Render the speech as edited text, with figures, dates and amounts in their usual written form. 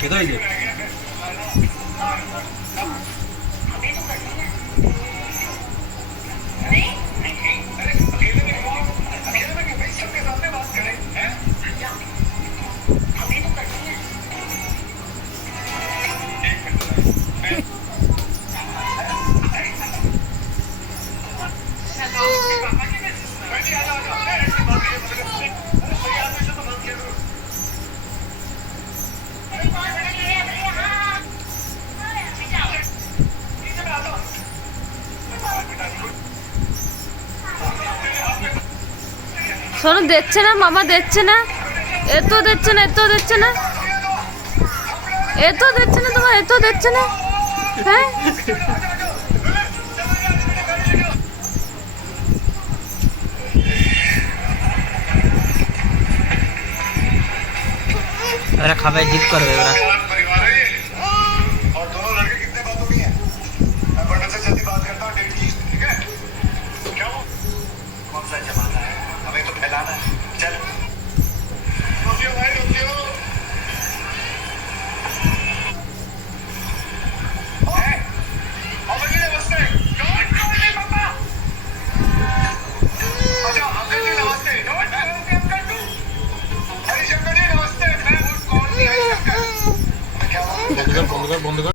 কেটে হয়েছে শোনো, দিচ্ছে না মামা, দিচ্ছে না, এত দিচ্ছে না, এত দিচ্ছে না, এত দিচ্ছে না, তোমার এত দিচ্ছে না। হ্যাঁ, ওরা খাবে, জিদ করবে ওরা। বন্ধ কর।